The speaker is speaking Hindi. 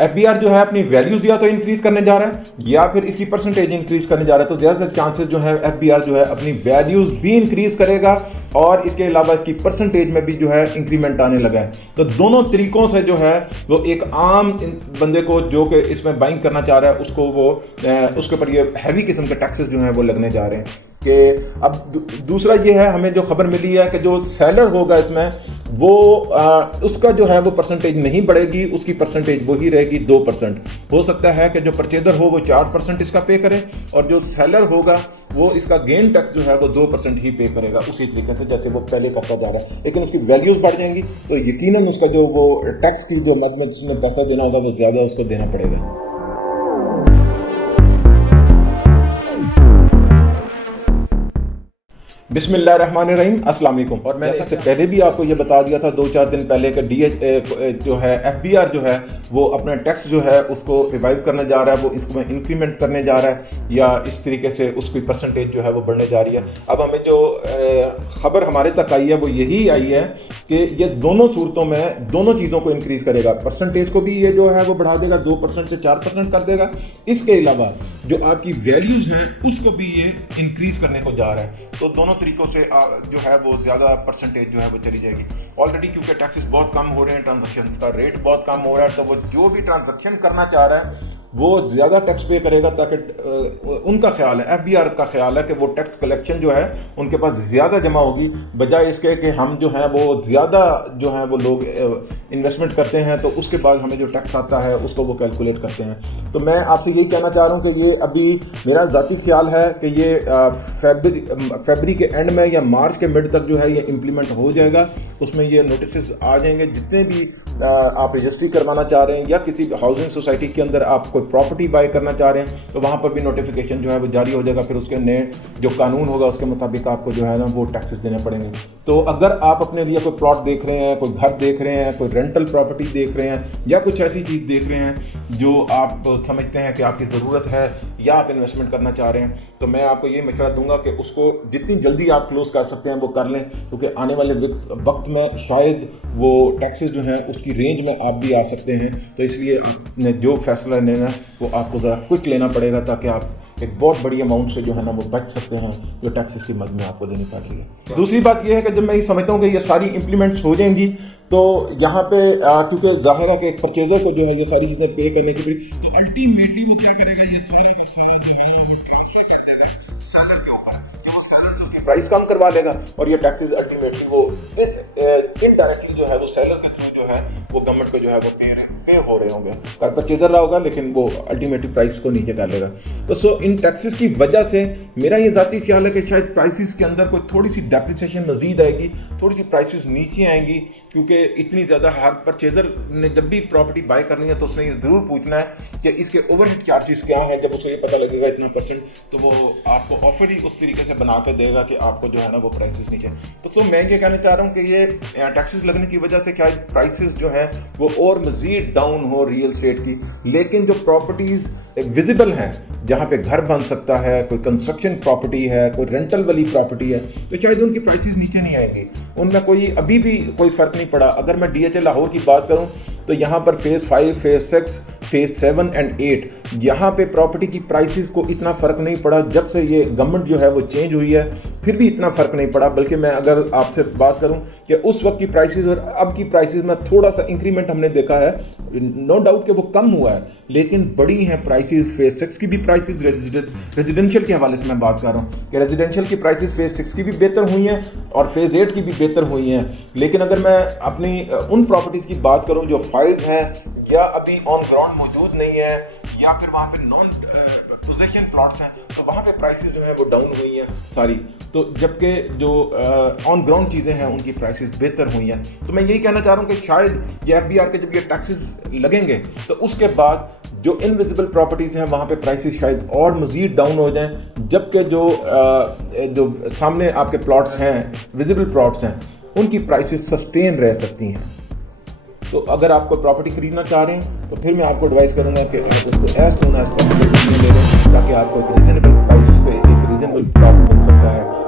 एफबीआर जो है अपनी वैल्यूज या तो इंक्रीज करने जा रहा है या फिर इसकी परसेंटेज इंक्रीज करने जा रहा है, तो ज्यादातर चांसेस जो है एफबीआर जो है अपनी वैल्यूज भी इंक्रीज करेगा और इसके अलावा इसकी परसेंटेज में भी जो है इंक्रीमेंट आने लगा है। तो दोनों तरीकों से जो है वो एक आम बंदे को जो कि इसमें बाइंग करना चाह रहा है उसको वो उसके ऊपर ये हैवी किस्म के टैक्सेस जो है वो लगने जा रहे हैं। कि अब दूसरा ये है, हमें जो खबर मिली है कि जो सेलर होगा इसमें वो उसका जो है वो परसेंटेज नहीं बढ़ेगी, उसकी परसेंटेज वही रहेगी 2%। हो सकता है कि जो परचेजर हो वो 4% इसका पे करे और जो सेलर होगा वो इसका गेन टैक्स जो है वो 2% ही पे करेगा उसी तरीके से जैसे वो पहले करता जा रहा है। लेकिन उसकी वैल्यूज बढ़ जाएंगी तो यकीनन उसका जो वो टैक्स की जो मद में जिसमें पैसा देना होगा वो ज्यादा उसको देना पड़ेगा। बिस्मिल्लाहिर्रहमानिर्रहीम, अस्सलाम वालेकुम। और मैंने इससे पहले भी आपको ये बता दिया था 2-4 दिन पहले कि जो है एफबीआर जो है वो अपना टैक्स जो है उसको रिवाइव करने जा रहा है, वो इसको इंक्रीमेंट करने जा रहा है या इस तरीके से उसकी परसेंटेज जो है वो बढ़ने जा रही है। अब हमें जो खबर हमारे तक आई है वो यही आई है कि ये दोनों सूरतों में दोनों चीज़ों को इंक्रीज करेगा। परसेंटेज को भी ये जो है वो बढ़ा देगा, 2% से 4% कर देगा। इसके अलावा जो आपकी वैल्यूज है उसको भी ये इंक्रीज करने को जा रहा है। तो दोनों तरीकों से जो है वो ज़्यादा परसेंटेज जो है वो चली जाएगी। ऑलरेडी क्योंकि टैक्सेस बहुत कम हो रहे हैं, ट्रांजैक्शन का रेट बहुत कम हो रहा है, तो वो जो भी ट्रांजैक्शन करना चाह रहा है वो ज़्यादा टैक्स पे करेगा ताकि उनका ख्याल है, एफबीआर का ख्याल है कि वो टैक्स कलेक्शन जो है उनके पास ज़्यादा जमा होगी, बजाय इसके कि हम जो है वो ज़्यादा जो है वो लोग इन्वेस्टमेंट करते हैं तो उसके बाद हमें जो टैक्स आता है उसको वो कैलकुलेट करते हैं। तो मैं आपसे यही कहना चाह रहा हूँ कि ये अभी मेरा ज़ाती ख्याल है कि ये फरवरी के एंड में या मार्च के मिड तक जो है ये इम्प्लीमेंट हो जाएगा। उसमें ये नोटिस आ जाएंगे, जितने भी आप रजिस्ट्री करवाना चाह रहे हैं या किसी हाउसिंग सोसाइटी के अंदर आप कोई प्रॉपर्टी बाय करना चाह रहे हैं तो वहां पर भी नोटिफिकेशन जो है वो जारी हो जाएगा। फिर उसके नए जो कानून होगा उसके मुताबिक आपको जो है ना वो टैक्सेस देने पड़ेंगे। तो अगर आप अपने लिए कोई प्लॉट देख रहे हैं, कोई घर देख रहे हैं, कोई रेंटल प्रॉपर्टी देख रहे हैं या कुछ ऐसी चीज़ देख रहे हैं जो आप समझते हैं कि आपकी ज़रूरत है या आप इन्वेस्टमेंट करना चाह रहे हैं, तो मैं आपको ये मशवरा दूंगा कि उसको जितनी जल्दी आप क्लोज कर सकते हैं वो कर लें, क्योंकि आने वाले वक्त में शायद वो टैक्सेस जो है उसकी रेंज में आप भी आ सकते हैं। तो इसलिए आपने जो फैसला लेना वो आपको ज़रा क्विक लेना पड़ेगा ताकि आप एक बहुत बड़ी अमाउंट से जो है ना वो बच सकते हैं जो टैक्सेस की मद में आपको देनी पड़ रही है। दूसरी बात यह है कि जब मैं ये समझता हूँ कि ये सारी इंप्लीमेंट्स हो जाएंगी तो यहाँ पे क्योंकि जाहिर है कि एक परचेजर को जो है ये सारी चीज़ें पे करने की पड़ी, तो अल्टीमेटली वो क्या करेगा, ये सारा का सारा जो है वो ट्रांसफर कर देगा सेलर के ऊपर कि वो सेलर से उसकी प्राइस कम करवा लेगा और ये टैक्सेस अल्टीमेटली वो इनडायरेक्टली जो है वो सेलर के थ्रू जो है वो गवर्नमेंट को जो है वो पे हो रहे होंगे। कर परचेजर रहा होगा लेकिन वो अल्टीमेटली प्राइस को नीचे कर लेगा। तो सो इन टैक्सेस की वजह से मेरा ये जाती ख्याल है कि शायद प्राइसेस के अंदर कोई थोड़ी सी डेप्रिसिएशन मजीद आएगी, थोड़ी सी प्राइसेस नीचे आएंगी, क्योंकि इतनी ज़्यादा हर परचेजर ने जब भी प्रॉपर्टी बाय करनी है तो उसने ये ज़रूर पूछना है कि इसके ओवरहेड चार्जेस क्या है। जब उसे ये पता लगेगा इतना परसेंट तो वो आपको ऑफर ही उस तरीके से बना के देगा कि आपको जो है ना वो प्राइसेस नीचे। तो मैं ये कहना चाह रहा हूँ कि ये टैक्सेस लगने की वजह से शायद प्राइसेस जो है वो और मजीद डाउन हो रियल एस्टेट की। लेकिन जो प्रॉपर्टीज विजिबल हैं जहाँ पे घर बन सकता है, कोई कंस्ट्रक्शन प्रॉपर्टी है, कोई रेंटल वाली प्रॉपर्टी है, तो शायद उनकी प्राइसेस नीचे नहीं आएंगी। उनमें कोई अभी भी कोई फर्क नहीं पड़ा। अगर मैं डीएचए लाहौर की बात करूं तो यहाँ पर फेज 5, फेज 6, फेज 7 एंड 8 यहाँ पे प्रॉपर्टी की प्राइसेस को इतना फर्क नहीं पड़ा। जब से ये गवर्नमेंट जो है वो चेंज हुई है फिर भी इतना फर्क नहीं पड़ा। बल्कि मैं अगर आपसे बात करूं कि उस वक्त की प्राइसेस और अब की प्राइसेस में थोड़ा सा इंक्रीमेंट हमने देखा है, नो डाउट कि वो कम हुआ है, लेकिन बड़ी हैं प्राइसेस। फेज 6 की भी प्राइसेस रेजिडेंशियल के हवाले से मैं बात कर रहा हूँ कि रेजिडेंशियल की प्राइसेस फेज 6 की भी बेहतर हुई हैं और फेज 8 की भी बेहतर हुई हैं। लेकिन अगर मैं अपनी उन प्रॉपर्टीज की बात करूं जो फाइल्स हैं या अभी ऑन ग्राउंड मौजूद नहीं है या फिर वहाँ पे नॉन पोजीशन प्लॉट्स हैं, तो वहाँ पे प्राइसेस जो है वो डाउन हुई हैं सारी। तो जबकि जो ऑन ग्राउंड चीज़ें हैं उनकी प्राइसेस बेहतर हुई हैं। तो मैं यही कहना चाह रहा हूँ कि शायद ये एफबीआर के जब ये टैक्सेस लगेंगे तो उसके बाद जो इनविजिबल प्रॉपर्टीज़ हैं वहाँ पे प्राइसेस शायद और मज़ीद डाउन हो जाएं, जबकि जो सामने आपके प्लॉट्स हैं, विजिबल प्लॉट्स हैं, उनकी प्राइसेस सस्टेन रह सकती हैं। तो अगर आप कोई प्रॉपर्टी खरीदना चाह रहे हैं तो फिर मैं आपको एडवाइस करूंगा कि उसको एज सून एज पॉसिबल ले लें ताकि आपको एक रीजनेबल प्राइस पे एक रीजनेबल प्लॉट मिल सकता है।